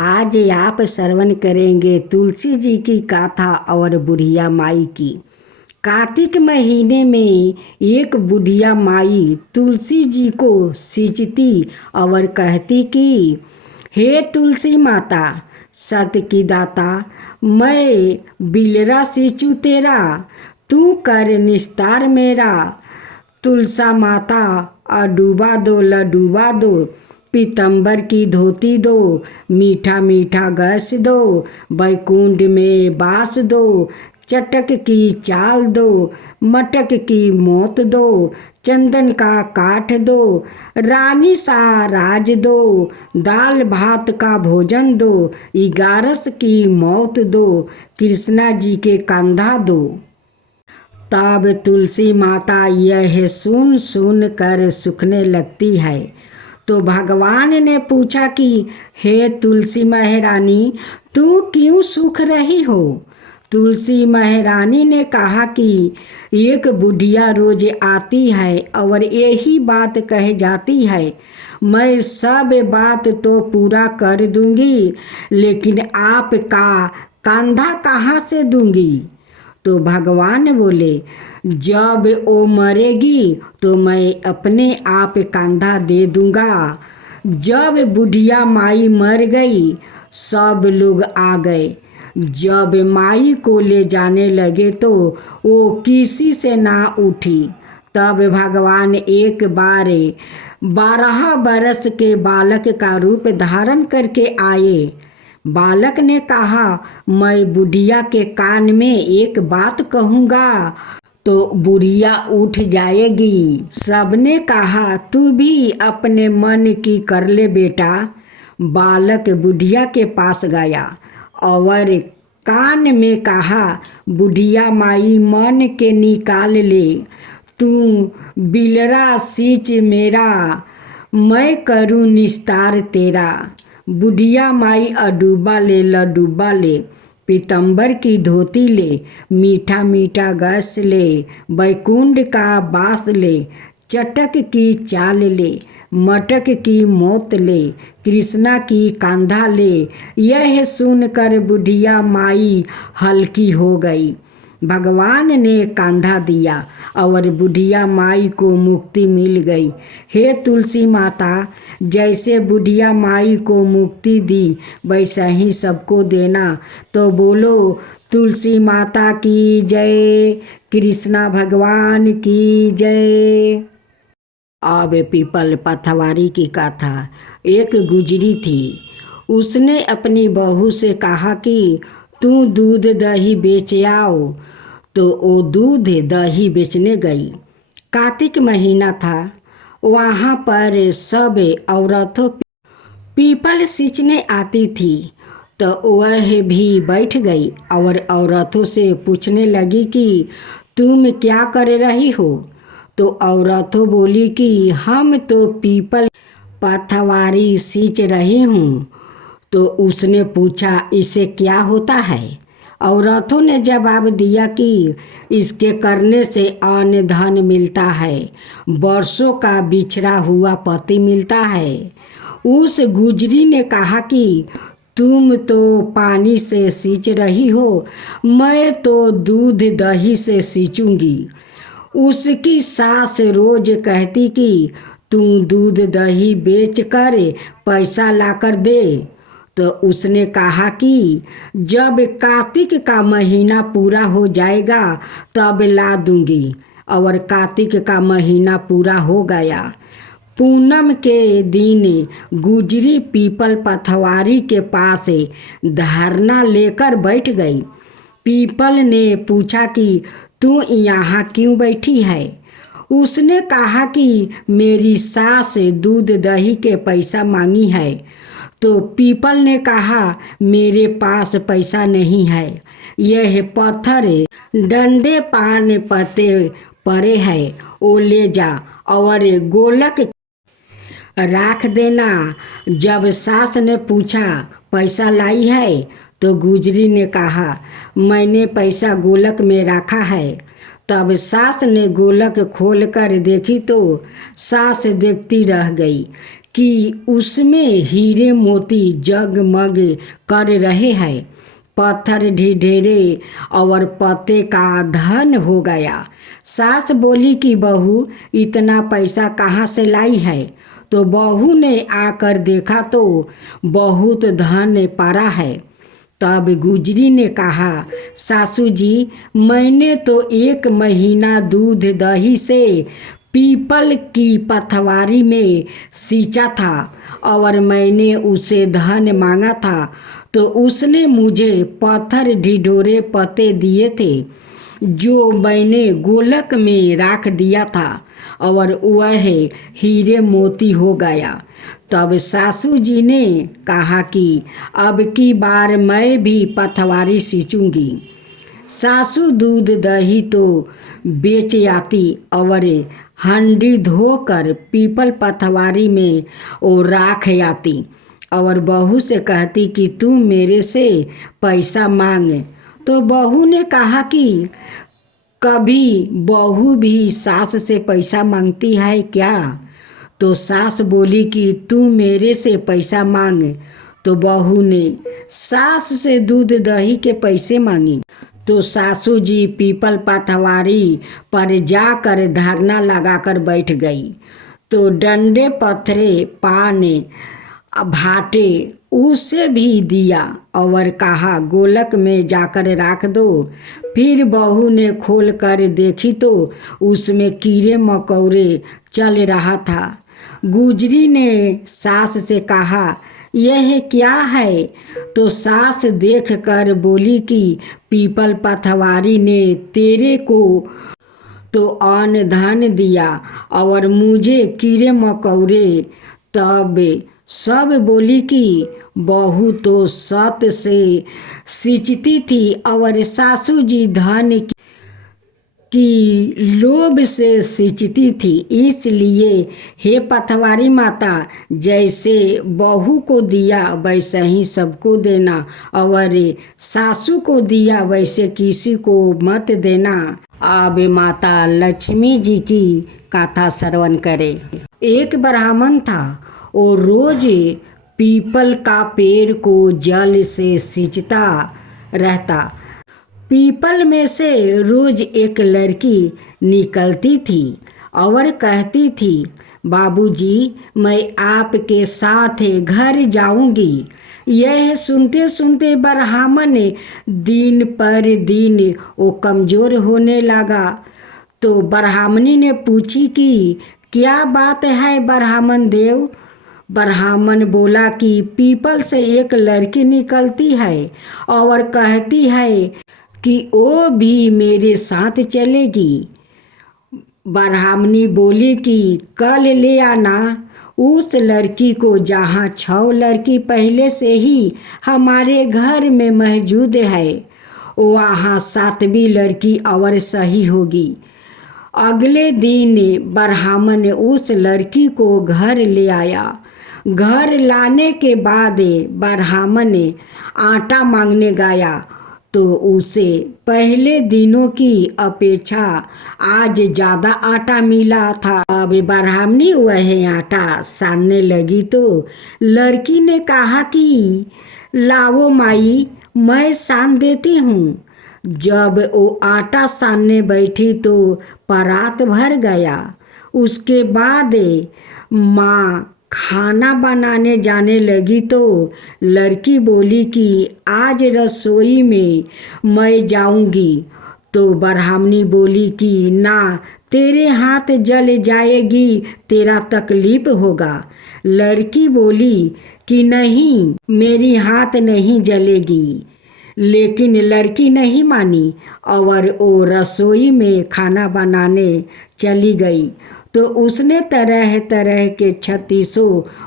आज आप श्रवण करेंगे तुलसी जी की गाथा और बुढ़िया माई की। कार्तिक महीने में एक बुढ़िया माई तुलसी जी को सींचती और कहती कि हे तुलसी माता सत की दाता, मैं बिलरा सींचू तेरा, तू कर निस्तार मेरा। तुलसा माता अडूबा दो लडूबा दो, पीतम्बर की धोती दो, मीठा मीठा गैस दो, बैकुंठ में बास दो, चटक की चाल दो, मटक की मौत दो, चंदन का काठ दो, रानी सा राज दो, दाल भात का भोजन दो, 11 की मौत दो, कृष्णा जी के कंधा दो। तब तुलसी माता यह सुन सुन कर सूखने लगती है। तो भगवान ने पूछा कि हे तुलसी महारानी, तू क्यों सूख रही हो? तुलसी महारानी ने कहा कि एक बुढ़िया रोज आती है और यही बात कह जाती है, मैं सब बात तो पूरा कर दूंगी, लेकिन आपका कंधा कहाँ से दूंगी? तो भगवान बोले, जब वो मरेगी तो मैं अपने आप कंधा दे दूंगा। जब बुढ़िया माई मर गई सब लोग आ गए। जब माई को ले जाने लगे तो वो किसी से ना उठी। तब भगवान एक बार 12 बरस के बालक का रूप धारण करके आए। बालक ने कहा, मैं बुढ़िया के कान में एक बात कहूँगा तो बुढ़िया उठ जाएगी। सबने कहा, तू भी अपने मन की कर ले बेटा। बालक बुढ़िया के पास गया और कान में कहा, बुढ़िया माई मन के निकाल ले, तू बिलरा सींच मेरा, मैं करूँ निस्तार तेरा। बुढ़िया माई अडूबा ले लडूबा ले, पीतम्बर की धोती ले, मीठा मीठा गैस ले, बैकुंठ का बास ले, चटक की चाल ले, मटक की मौत ले, कृष्णा की कंधा ले। यह सुनकर बुढ़िया माई हल्की हो गई। भगवान ने कंधा दिया और बुढ़िया माई को मुक्ति मिल गई। हे तुलसी माता, जैसे बुढ़िया माई को मुक्ति दी वैसा ही सबको देना। तो बोलो तुलसी माता की जय, कृष्णा भगवान की जय। अब पीपल पथवारी की कथा। एक गुजरी थी, उसने अपनी बहू से कहा कि तू दूध दही बेच आओ। तो वो दूध दही बेचने गई। कार्तिक महीना था, वहाँ पर सब औरतों पीपल सींचने आती थी। तो वह भी बैठ गई और औरतों से पूछने लगी कि तुम क्या कर रही हो? तो औरतों बोली कि हम तो पीपल पथवारी सींच रही हूँ। तो उसने पूछा, इससे क्या होता है? औरतों ने जवाब दिया कि इसके करने से अन्न धन मिलता है, वर्षों का बिछड़ा हुआ पति मिलता है। उस गुजरी ने कहा कि तुम तो पानी से सींच रही हो, मैं तो दूध दही से सींचूंगी। उसकी सास रोज कहती कि तू दूध दही बेच कर पैसा लाकर दे। तो उसने कहा कि जब कार्तिक का महीना पूरा हो जाएगा तब ला दूंगी। और कार्तिक का महीना पूरा हो गया। पूनम के दिन गुजरी पीपल पथवारी के पास धरना लेकर बैठ गई। पीपल ने पूछा कि तू यहाँ क्यों बैठी है? उसने कहा कि मेरी सास दूध दही के पैसा मांगी है। तो पीपल ने कहा, मेरे पास पैसा नहीं है, यह पत्थर डंडे पान पते पड़े हैं, वो ले जा और गोलक राख देना। जब सास ने पूछा, पैसा लाई है? तो गुजरी ने कहा, मैंने पैसा गोलक में रखा है। तब सास ने गोलक खोलकर देखी तो सास देखती रह गई कि उसमें हीरे मोती जगमग कर रहे हैं। पत्थर ढिढेरे और पत्ते का धन हो गया। सास बोली कि बहू इतना पैसा कहाँ से लाई है? तो बहू ने आकर देखा तो बहुत धन पड़ा है। तब गुजरी ने कहा, सासू जी मैंने तो 1 महीना दूध दही से पीपल की पथवारी में सींचा था और मैंने उसे धन मांगा था तो उसने मुझे पत्थर ढिढोरे पत्ते दिए थे जो मैंने गोलक में रख दिया था और वह हीरे मोती हो गया। तब सासू जी ने कहा कि अब की बार मैं भी पथवारी सींचूंगी। सासू दूध दही तो बेच आती और हंडी धोकर पीपल पथवारी में वो राख आती और बहू से कहती कि तू मेरे से पैसा मांग। तो बहू ने कहा कि कभी बहू भी सास से पैसा मांगती है क्या? तो सास बोली कि तू मेरे से पैसा मांग। तो बहू ने सास से दूध दही के पैसे मांगी। तो सासू जी पीपल पथवारी पर जाकर धरना लगाकर बैठ गई। तो डंडे पत्थरे पान भाटे उसे भी दिया और कहा गोलक में जाकर रख दो। फिर बहू ने खोल कर देखी तो उसमें कीड़े मकोड़े चल रहा था। गुजरी ने सास से कहा, यह क्या है? तो सास देख कर बोली कि पीपल पथवारी ने तेरे को तो अन्न धन दिया और मुझे कीड़े मकोड़े। तब सब बोली कि बहू तो सत से सींचती थी और सासू जी धन की लोभ से सींचती थी। इसलिए हे पथवारी माता, जैसे बहू को दिया वैसे ही सबको देना और सासू को दिया वैसे किसी को मत देना। अब माता लक्ष्मी जी की कथा श्रवण करे। एक ब्राह्मण था, वो रोज पीपल का पेड़ को जल से सींचता रहता। पीपल में से रोज एक लड़की निकलती थी और कहती थी, बाबूजी मैं आपके साथ घर जाऊंगी। यह सुनते सुनते ब्राह्मण दिन पर दिन वो कमज़ोर होने लगा। तो ब्राह्मणी ने पूछी कि क्या बात है ब्राह्मण देव? ब्राह्मण बोला कि पीपल से एक लड़की निकलती है और कहती है कि वो भी मेरे साथ चलेगी। ब्राह्मणी बोली कि कल ले आना उस लड़की को, जहाँ 6 लड़की पहले से ही हमारे घर में मौजूद है, वहाँ 7वीं लड़की और सही होगी। अगले दिन ब्राह्मण उस लड़की को घर ले आया। घर लाने के बाद ब्राह्मण आटा मांगने गया तो उसे पहले दिनों की अपेक्षा आज ज़्यादा आटा मिला था। अब ब्राह्मणी वह आटा सानने लगी तो लड़की ने कहा कि लाओ माई, मैं सान देती हूँ। जब वो आटा सानने बैठी तो परात भर गया। उसके बाद माँ खाना बनाने जाने लगी तो लड़की बोली कि आज रसोई में मैं जाऊंगी। तो ब्राह्मणी बोली कि ना, तेरे हाथ जल जाएगी, तेरा तकलीफ होगा। लड़की बोली कि नहीं, मेरी हाथ नहीं जलेगी। लेकिन लड़की नहीं मानी और वो रसोई में खाना बनाने चली गई। तो उसने तरह तरह के 36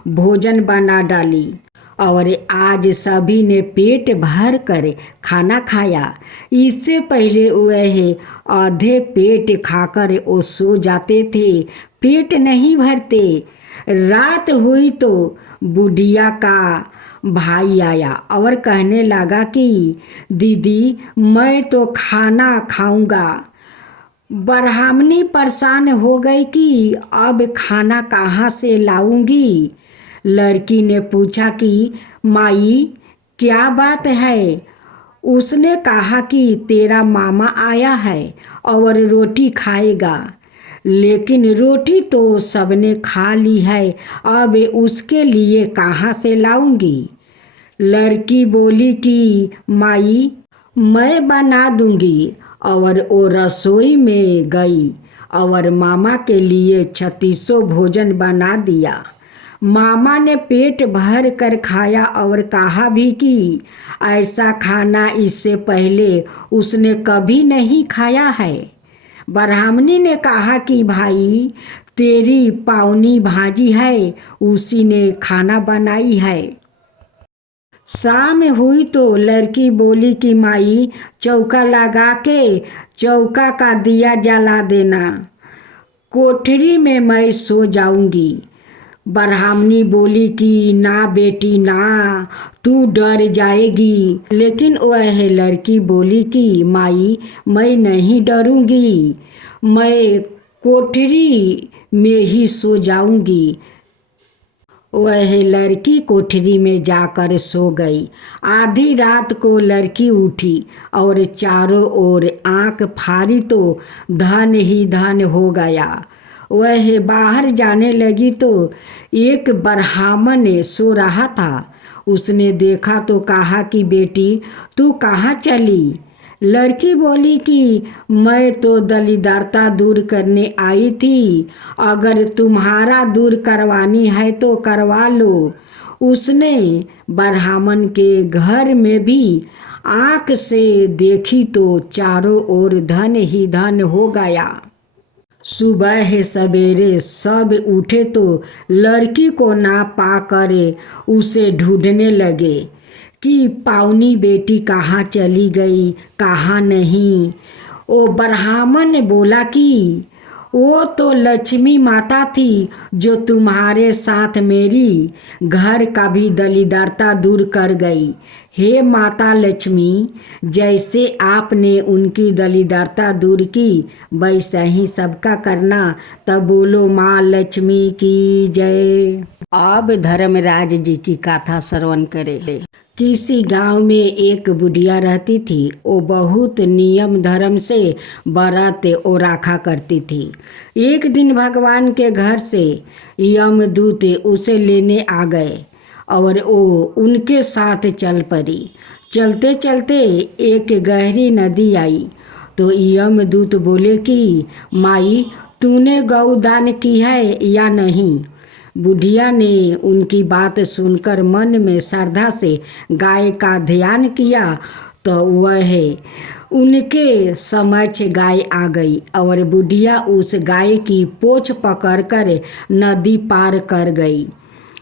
भोजन बना डाली और आज सभी ने पेट भर कर खाना खाया। इससे पहले वह आधे पेट खाकर वो सो जाते थे, पेट नहीं भरते। रात हुई तो बुढ़िया का भाई आया और कहने लगा कि दीदी मैं तो खाना खाऊंगा, ब्राह्मणी परेशान हो गई कि अब खाना कहाँ से लाऊंगी। लड़की ने पूछा कि माई क्या बात है। उसने कहा कि तेरा मामा आया है और रोटी खाएगा, लेकिन रोटी तो सबने खा ली है, अब उसके लिए कहाँ से लाऊंगी। लड़की बोली कि माई मैं बना दूंगी, और वो रसोई में गई और मामा के लिए 3600 भोजन बना दिया। मामा ने पेट भर कर खाया और कहा भी कि ऐसा खाना इससे पहले उसने कभी नहीं खाया है। ब्राह्मणी ने कहा कि भाई तेरी पावनी भाजी है, उसी ने खाना बनाई है। शाम हुई तो लड़की बोली कि माई चौका लगा के चौका का दिया जला देना, कोठरी में मैं सो जाऊंगी। ब्राह्मणी बोली कि ना बेटी ना, तू डर जाएगी। लेकिन वह लड़की बोली कि माई मैं नहीं डरूंगी, मैं कोठरी में ही सो जाऊंगी। वह लड़की कोठरी में जाकर सो गई। आधी रात को लड़की उठी और चारों ओर आंख फाड़ी तो धन ही धन हो गया। वह बाहर जाने लगी तो एक ब्राह्मण सो रहा था। उसने देखा तो कहा कि बेटी तू कहाँ चली। लड़की बोली कि मैं तो दरिद्रता दूर करने आई थी, अगर तुम्हारा दूर करवानी है तो करवा लो। उसने ब्राह्मण के घर में भी आँख से देखी तो चारों ओर धन ही धन हो गया। सुबह सवेरे सब उठे तो लड़की को ना पाकर उसे ढूंढने लगे कि पावनी बेटी कहाँ चली गई, कहाँ नहीं। ओ ब्राह्मण ने बोला कि वो तो लक्ष्मी माता थी जो तुम्हारे साथ मेरी घर का भी दरिद्रता दूर कर गई। हे माता लक्ष्मी, जैसे आपने उनकी दरिद्रता दूर की वैसा ही सबका करना। तब बोलो माँ लक्ष्मी की जय। अब धर्मराज जी की कथा श्रवण करें। किसी गांव में एक बुढ़िया रहती थी। वो बहुत नियम धर्म से व्रत ओ रखा करती थी। एक दिन भगवान के घर से यमदूत उसे लेने आ गए और वो उनके साथ चल पड़ी। चलते चलते एक गहरी नदी आई तो यमदूत बोले कि माई तूने गौदान की है या नहीं। बुढ़िया ने उनकी बात सुनकर मन में श्रद्धा से गाय का ध्यान किया तो वह उनके समक्ष गाय आ गई और बुढ़िया उस गाय की पोछ पकड़कर नदी पार कर गई।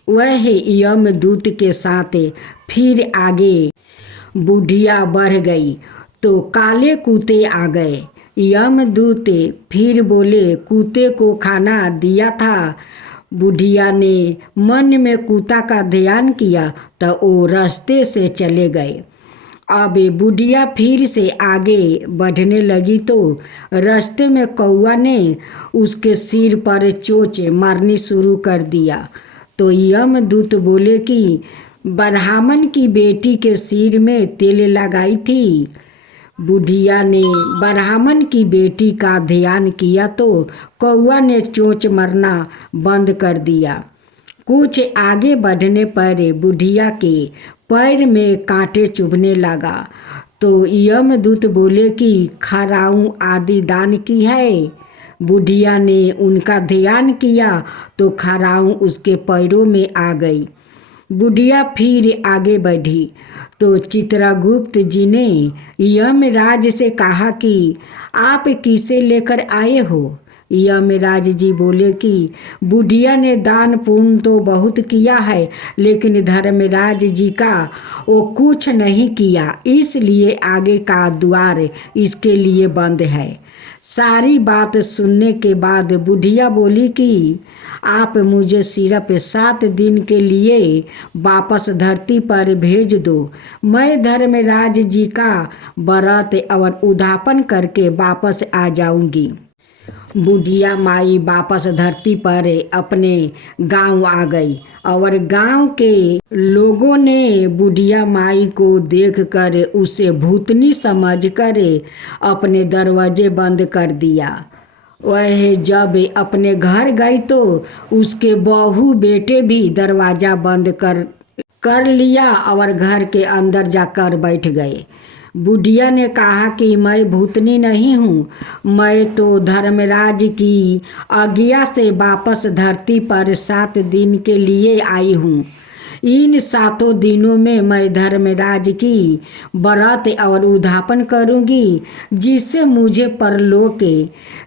वह यमदूत के साथ फिर आगे बुढ़िया बढ़ गई तो काले कुत्ते आ गए। यमदूत फिर बोले कुत्ते को खाना दिया था। बुढ़िया ने मन में कुत्ता का ध्यान किया तो वो रास्ते से चले गए। अब बुढ़िया फिर से आगे बढ़ने लगी तो रास्ते में कौआ ने उसके सिर पर चोंच मारनी शुरू कर दिया। तो यमदूत बोले कि ब्राह्मण की बेटी के सिर में तेल लगाई थी। बुढ़िया ने ब्राह्मण की बेटी का ध्यान किया तो कौआ ने चोंच मारना बंद कर दिया। कुछ आगे बढ़ने पर बुढ़िया के पैर में कांटे चुभने लगा तो यमदूत बोले कि खराऊं आदि दान की है। बुढ़िया ने उनका ध्यान किया तो खराऊं उसके पैरों में आ गई। बुढ़िया फिर आगे बढ़ी तो चित्रगुप्त जी ने यमराज से कहा कि आप किसे लेकर आए हो। यमराज जी बोले कि बुढ़िया ने दान पुण्य तो बहुत किया है, लेकिन धर्मराज जी का वो कुछ नहीं किया, इसलिए आगे का द्वार इसके लिए बंद है। सारी बात सुनने के बाद बुढ़िया बोली कि आप मुझे सिर्फ 7 दिन के लिए वापस धरती पर भेज दो। मैं धर्मराज जी का व्रत और उद्यापन करके वापस आ जाऊंगी। बुढ़िया माई वापस धरती पर अपने गांव आ गई और गांव के लोगों ने बुढ़िया माई को देखकर उसे भूतनी समझकर अपने दरवाजे बंद कर दिया। वह जब अपने घर गई तो उसके बहू बेटे भी दरवाज़ा बंद कर लिया और घर के अंदर जाकर बैठ गए। बुढ़िया ने कहा कि मैं भूतनी नहीं हूँ, मैं तो धर्मराज की आज्ञा से वापस धरती पर 7 दिन के लिए आई हूँ। इन 7 दिनों में मैं धर्मराज की व्रत और उद्यापन करूँगी, जिससे मुझे परलोक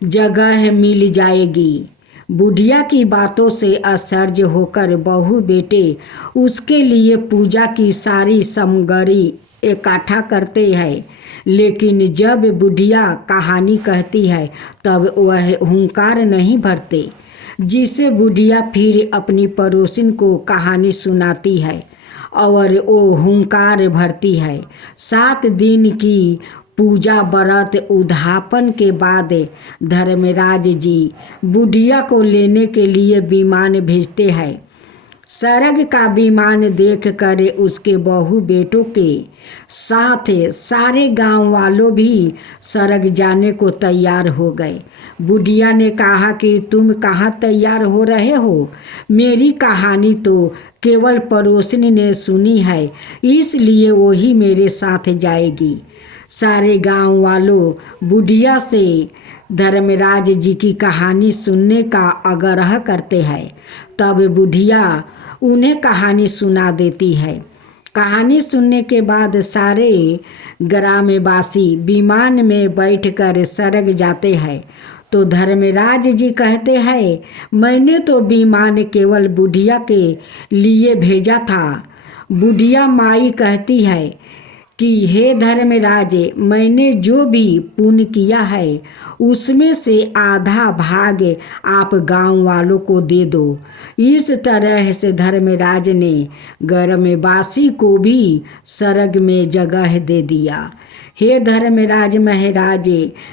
जगह मिल जाएगी। बुढ़िया की बातों से आश्चर्य होकर बहू बेटे उसके लिए पूजा की सारी सामग्री इकट्ठा करते हैं, लेकिन जब बुढ़िया कहानी कहती है तब वह हुंकार नहीं भरते। जिसे बुढ़िया फिर अपनी पड़ोसिन को कहानी सुनाती है और वो हुंकार भरती है। 7 दिन की पूजा व्रत उद्यापन के बाद धर्मराज जी बुढ़िया को लेने के लिए विमान भेजते हैं। स्वर्ग का विमान देखकर उसके बहू बेटों के साथ सारे गांव वालों भी स्वर्ग जाने को तैयार हो गए। बुढ़िया ने कहा कि तुम कहाँ तैयार हो रहे हो? मेरी कहानी तो केवल पड़ोसिन ने सुनी है, इसलिए वही मेरे साथ जाएगी। सारे गांव वालों बुढ़िया से धर्मराज जी की कहानी सुनने का आग्रह करते हैं। तब बुढ़िया उन्हें कहानी सुना देती है। कहानी सुनने के बाद सारे ग्रामवासी विमान में बैठकर स्वर्ग जाते हैं। तो धर्मराज जी कहते हैं, मैंने तो विमान केवल बुढ़िया के लिए भेजा था। बुढ़िया माई कहती है कि हे धर्मराज, मैंने जो भी पुण्य किया है उसमें से आधा भाग आप गांव वालों को दे दो। इस तरह से धर्मराज ने ग्रामवासी को भी स्वर्ग में जगह दे दिया। हे धर्मराज महाराज,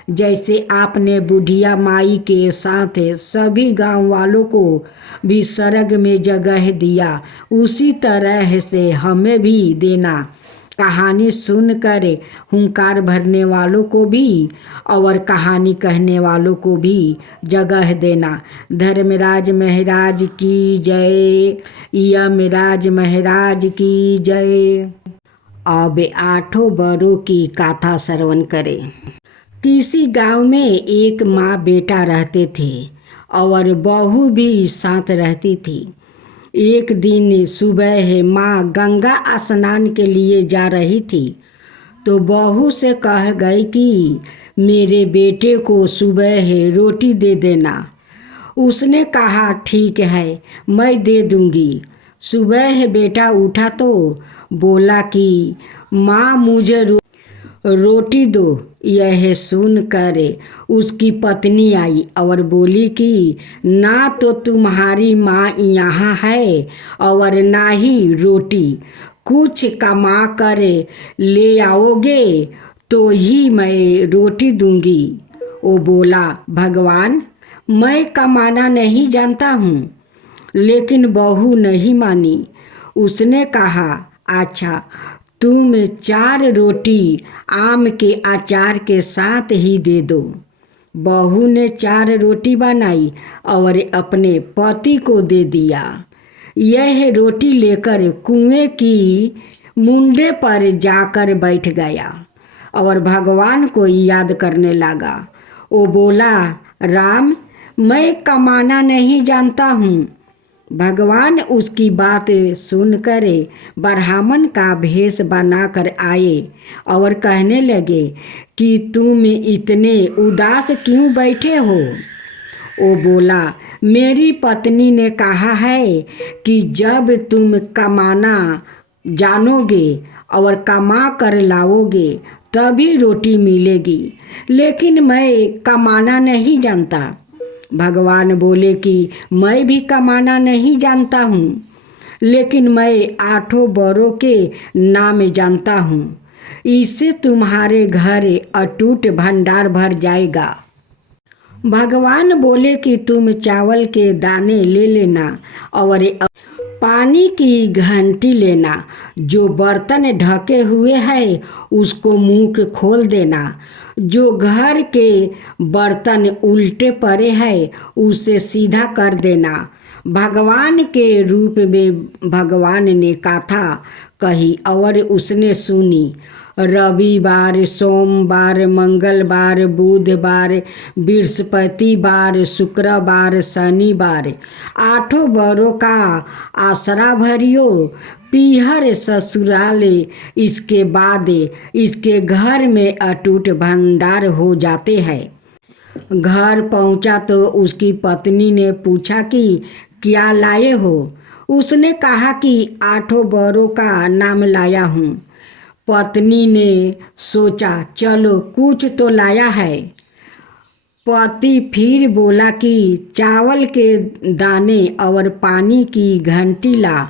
जैसे आपने बुढ़िया माई के साथ सभी गांव वालों को भी स्वर्ग में जगह दिया, उसी तरह से हमें भी देना। कहानी सुनकर हुंकार भरने वालों को भी और कहानी कहने वालों को भी जगह देना। धर्मराज महाराज की जय, यमराज महाराज की जय। अब 8 बरों की कथा श्रवण करें। किसी गांव में एक माँ बेटा रहते थे और बहू भी साथ रहती थी। एक दिन सुबह माँ गंगा स्नान के लिए जा रही थी तो बहू से कह गई कि मेरे बेटे को सुबह रोटी दे देना। उसने कहा ठीक है, मैं दे दूंगी। सुबह बेटा उठा तो बोला कि माँ मुझे रोटी दो। यह सुनकर उसकी पत्नी आई और बोली कि ना तो तुम्हारी माँ यहाँ है और ना ही रोटी, कुछ कमा कर ले आओगे तो ही मैं रोटी दूंगी। वो बोला, भगवान मैं कमाना नहीं जानता हूँ। लेकिन बहू नहीं मानी। उसने कहा, अच्छा तुम 4 रोटी आम के अचार के साथ ही दे दो। बहू ने 4 रोटी बनाई और अपने पति को दे दिया। यह रोटी लेकर कुएं की मुंडे पर जाकर बैठ गया और भगवान को याद करने लगा। वो बोला, राम मैं कमाना नहीं जानता हूँ। भगवान उसकी बात सुनकर ब्राह्मण का भेष बनाकर आए और कहने लगे कि तुम इतने उदास क्यों बैठे हो? वो बोला, मेरी पत्नी ने कहा है कि जब तुम कमाना जानोगे और कमा कर लाओगे तभी रोटी मिलेगी, लेकिन मैं कमाना नहीं जानता। भगवान बोले कि मैं भी कमाना नहीं जानता हूँ, लेकिन मैं 8 बरों के नाम जानता हूँ। इससे तुम्हारे घर अटूट भंडार भर जाएगा। भगवान बोले कि तुम चावल के दाने ले लेना और पानी की घंटी लेना। जो बर्तन ढके हुए है उसको मुंह खोल देना। जो घर के बर्तन उल्टे पड़े हैं उसे सीधा कर देना। भगवान के रूप में भगवान ने कथा कही और उसने सुनी। रविवार, सोमवार, मंगलवार, बुधवार, बृहस्पतिवार, शुक्रवार, शनिवार 8 बरों का आसरा भरियो, पीहर ससुराल। इसके बाद इसके घर में अटूट भंडार हो जाते हैं। घर पहुंचा तो उसकी पत्नी ने पूछा कि क्या लाए हो? उसने कहा कि 8 बरों का नाम लाया हूँ। पत्नी ने सोचा चलो कुछ तो लाया है। पति फिर बोला कि चावल के दाने और पानी की घंटी ला।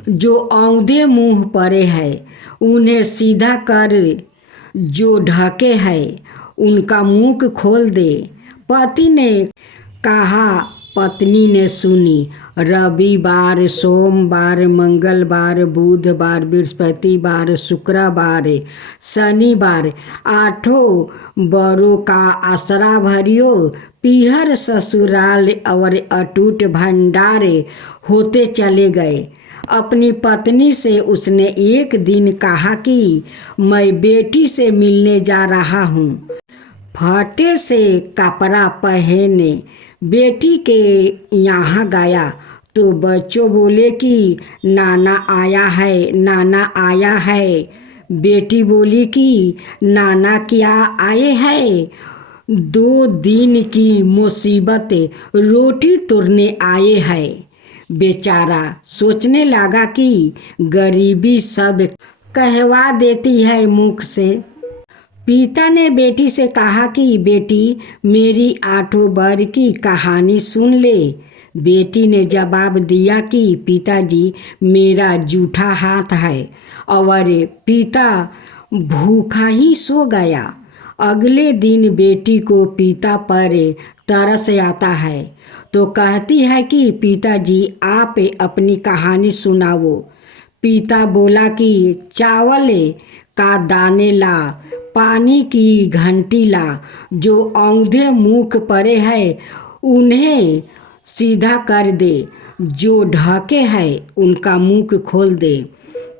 जो औंधे मुंह पड़े हैं उन्हें सीधा कर, जो ढके हैं उनका मुंह खोल दे। पति ने कहा, पत्नी ने सुनी। रविवार, सोमवार, मंगलवार, बुधवार, बृहस्पतिवार, शुक्रवार, शनिवार 8 बरों का आसरा भरियो, पीहर ससुराल और अटूट भंडार होते चले गए। अपनी पत्नी से उसने एक दिन कहा कि मैं बेटी से मिलने जा रहा हूँ। फटे से कपड़ा पहने बेटी के यहाँ गया तो बच्चों बोले कि नाना आया है, नाना आया है। बेटी बोली कि नाना क्या आए हैं? 2 दिन की मुसीबत रोटी तोड़ने आए हैं। बेचारा सोचने लगा कि गरीबी सब कहवा देती है मुख से। पिता ने बेटी से कहा कि बेटी मेरी 8 बर की कहानी सुन ले। बेटी ने जवाब दिया कि पिताजी मेरा जूठा हाथ है, और पिता भूखा ही सो गया। अगले दिन बेटी को पिता पर तरस आता है तो कहती है कि पिताजी आप अपनी कहानी सुनाओ। पिता बोला कि चावल का दाने ला, पानी की घंटी ला। जो औंधे मुख पड़े हैं उन्हें सीधा कर दे, जो ढके हैं उनका मुंह खोल दे।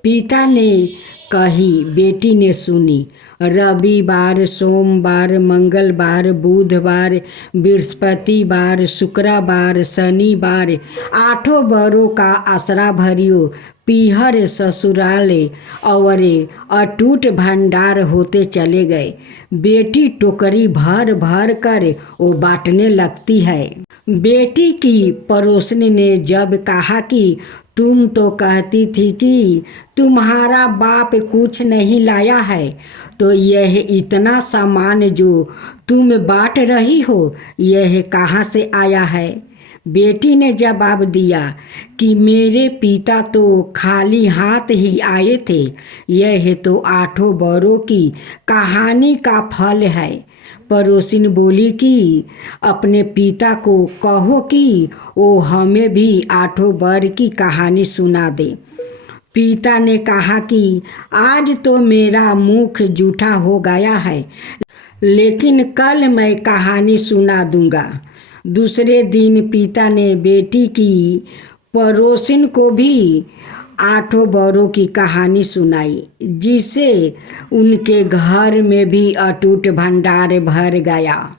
पिता ने कही, बेटी ने सुनी। रविवार, सोमवार, मंगलवार, बुधवार, बृहस्पतिवार, शुक्रवार, शनिवार 8 बरों का आसरा भरियो, पीहर ससुराल और अटूट भंडार होते चले गए। बेटी टोकरी भर भर कर वो बांटने लगती है। बेटी की पड़ोसनी ने जब कहा कि तुम तो कहती थी कि तुम्हारा बाप कुछ नहीं लाया है, तो यह इतना सामान जो तुम बांट रही हो यह कहाँ से आया है? बेटी ने जवाब दिया कि मेरे पिता तो खाली हाथ ही आए थे। यह तो 8 बरों की कहानी का फल है। पड़ोसिन बोली कि अपने पिता को कहो कि वो हमें भी 8 बर की कहानी सुना दे। पिता ने कहा कि आज तो मेरा मुख जूठा हो गया है, लेकिन कल मैं कहानी सुना दूंगा। दूसरे दिन पिता ने बेटी की पड़ोसिन को भी 8 बरों की कहानी सुनाई, जिससे उनके घर में भी अटूट भंडार भर गया।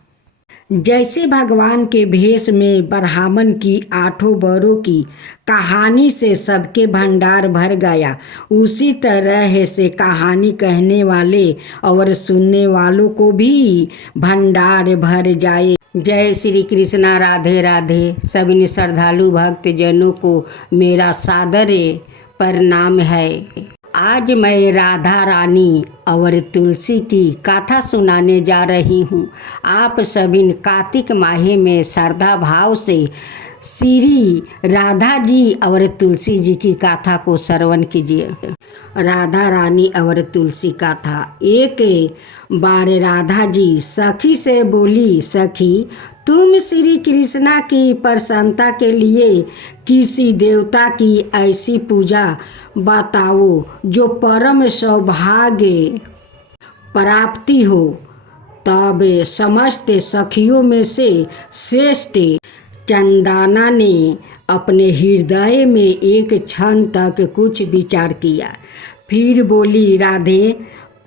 जैसे भगवान के भेष में ब्राह्मण की 8 बरों की कहानी से सबके भंडार भर गया, उसी तरह से कहानी कहने वाले और सुनने वालों को भी भंडार भर जाए। जय श्री कृष्णा। राधे राधे। सभी श्रद्धालु भक्त जनों को मेरा सादर प्रणाम है। आज मैं राधा रानी और तुलसी की कथा सुनाने जा रही हूँ। आप सभी कार्तिक माह में श्रद्धा भाव से श्री राधा जी और तुलसी जी की कथा को श्रवण कीजिए। राधा रानी और तुलसी कथा। एक बार राधा जी सखी से बोली, सखी तुम श्री कृष्णा की प्रसन्नता के लिए किसी देवता की ऐसी पूजा बताओ जो परम सौभाग्य प्राप्ति हो। तब समस्त सखियों में से श्रेष्ठ चंदना ने अपने हृदय में एक क्षण तक कुछ विचार किया। फिर बोली, राधे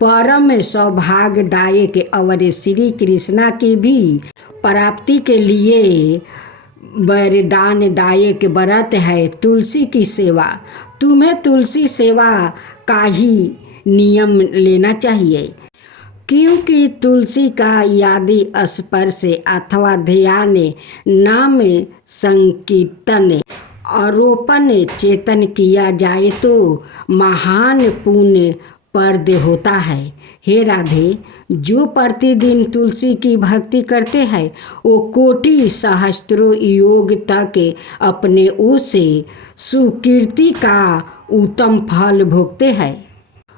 परम सौभाग्यदायक और श्री कृष्णा की भी प्राप्ति के लिए वरदानदायक व्रत है तुलसी की सेवा। तुम्हें तुलसी सेवा का ही नियम लेना चाहिए, क्योंकि तुलसी का यदि स्पर्श अथवा ध्यान, नाम संकीर्तन, आरोपण चेतन किया जाए तो महान पुण्य प्रद होता है। हे राधे, जो प्रतिदिन तुलसी की भक्ति करते हैं वो कोटि सहस्त्रों योग तक अपने उस सुकीर्ति का उत्तम फल भोगते हैं।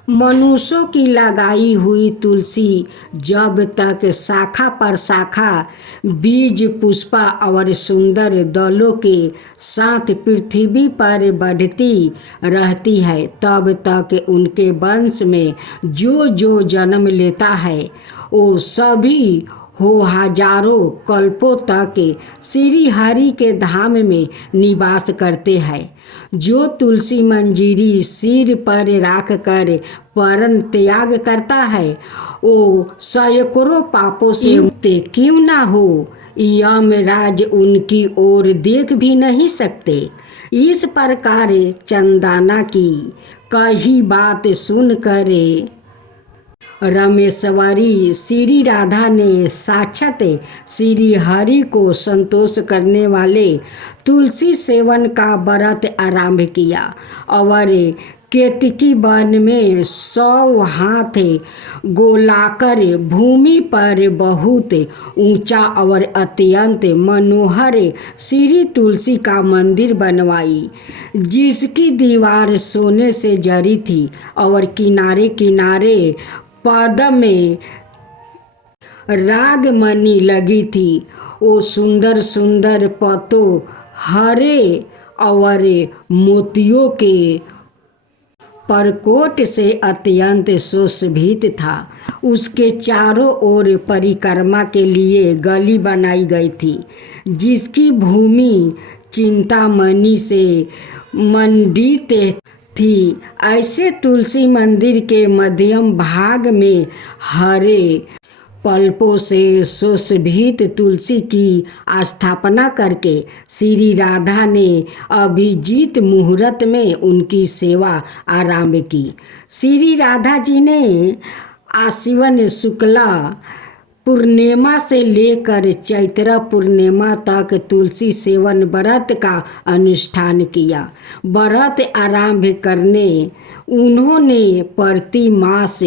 मनुष्यों की लगाई हुई तुलसी जब तक शाखा पर शाखा, बीज, पुष्पा और सुंदर दलों के साथ पृथ्वी पर बढ़ती रहती है, तब तक उनके वंश में जो जो जन्म लेता है वो सभी हजारों कल्पों तक श्री हरि के धाम में निवास करते हैं। जो तुलसी मंजीरी सिर पर रख कर प्राण त्याग करता है वो सैकड़ों पापों से मुक्त क्यों ना हो, यमराज उनकी ओर देख भी नहीं सकते। इस प्रकार चंदना की कही बात सुनकर रमेश्वरी श्री राधा ने साक्षात श्री हरि को संतोष करने वाले तुलसी सेवन का व्रत आरंभ किया और केतकी वन में 100 हाथ गोलाकार भूमि पर बहुत ऊंचा और अत्यंत मनोहर श्री तुलसी का मंदिर बनवाई, जिसकी दीवार सोने से जड़ी थी और किनारे किनारे पद्म में रागमणि लगी थी। वो सुंदर सुंदर पत्तों, हरे और मोतियों के परकोट से अत्यंत सुशोभित था। उसके चारों ओर परिक्रमा के लिए गली बनाई गई थी, जिसकी भूमि चिंतामणि से मंडित थी। ऐसे तुलसी मंदिर के मध्यम भाग में हरे पल्पों से सुशोभित तुलसी की स्थापना करके श्री राधा ने अभिजीत मुहूर्त में उनकी सेवा आरंभ की। श्री राधा जी ने आश्विन शुक्ला पूर्णिमा से लेकर चैत्र पूर्णिमा तक तुलसी सेवन व्रत का अनुष्ठान किया। व्रत आरंभ करने उन्होंने प्रति मास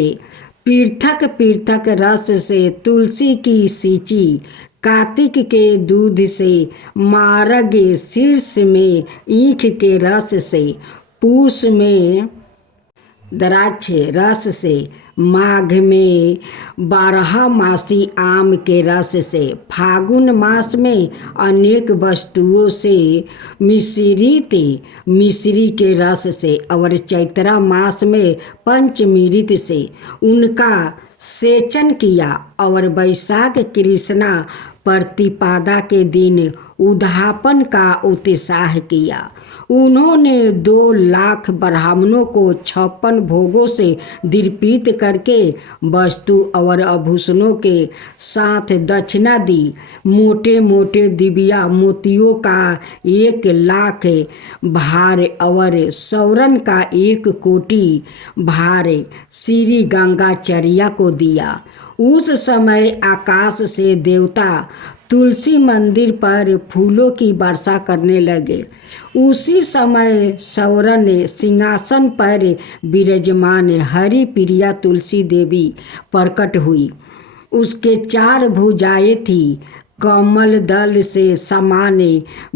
पृथक पृथक रस से तुलसी की सींची, कार्तिक के दूध से, मार्ग शीर्ष में ईख के रस से, पूष में द्राक्ष रस से, माघ में 12 मासी आम के रस से, फागुन मास में अनेक वस्तुओं से मिश्रित मिश्री के रस से और चैत्र मास में पंचमृत से उनका सेचन किया और वैशाख कृष्णा प्रतिपदा के दिन उद्यापन का उत्साह किया। उन्होंने 2 लाख ब्राह्मणों को 56 भोगों से दीर्पित करके वस्तु और आभूषणों के साथ दक्षिणा दी। मोटे मोटे दिव्या मोतियों का 1 लाख भार और सौरन का 1 कोटि भार श्री गंगाचर्या को दिया। उस समय आकाश से देवता तुलसी मंदिर पर फूलों की वर्षा करने लगे। उसी समय सौरन सिंहासन पर विराजमान हरि प्रिया तुलसी देवी प्रकट हुई। उसके 4 भुजाएं थी, कमल दल से समान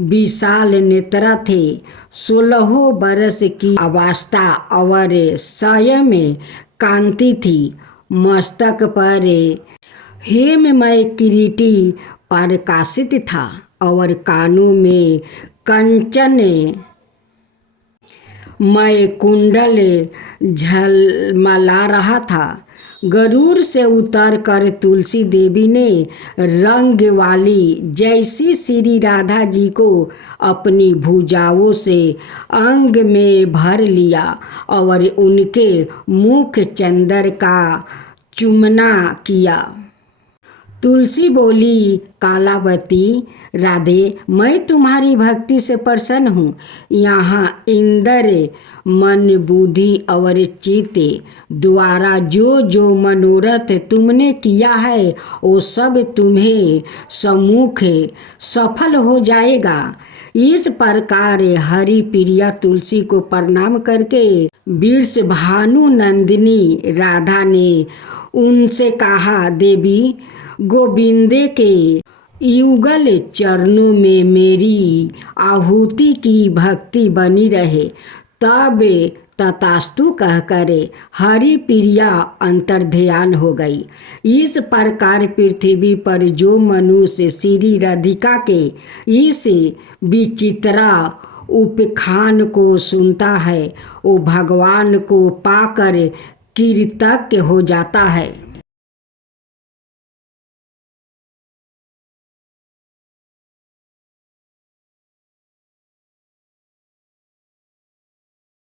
विशाल नेत्र थे। 16 बरस की अवस्था और सय में कांति थी। मस्तक पर हेममय किरीटी प्रकाशित था और कानों में कंचन मय कुंडल झलमला रहा था। गरुड़ से उतरकर तुलसी देवी ने रंग वाली जैसी श्री राधा जी को अपनी भुजाओं से अंग में भर लिया और उनके मुख चंदर का चुम्बन किया। तुलसी बोली, कालावती राधे, मैं तुम्हारी भक्ति से प्रसन्न हूँ। यहाँ इंद्र मन बुद्धि और चित्त द्वारा जो जो मनोरथ तुमने किया है वो सब तुम्हें सम्मुख सफल हो जाएगा। इस प्रकार हरि प्रिया तुलसी को प्रणाम करके वीर भानु नंदिनी राधा ने उनसे कहा, देवी, गोविंदे के युगल चरणों में मेरी आहुति की भक्ति बनी रहे। तब तथास्तु कहकर हरि प्रिया अंतर्ध्यान हो गई। इस प्रकार पृथ्वी पर जो मनुष्य श्री राधिका के इस विचित्र उपख्यान को सुनता है वो भगवान को पाकर कृतज्ञ हो जाता है।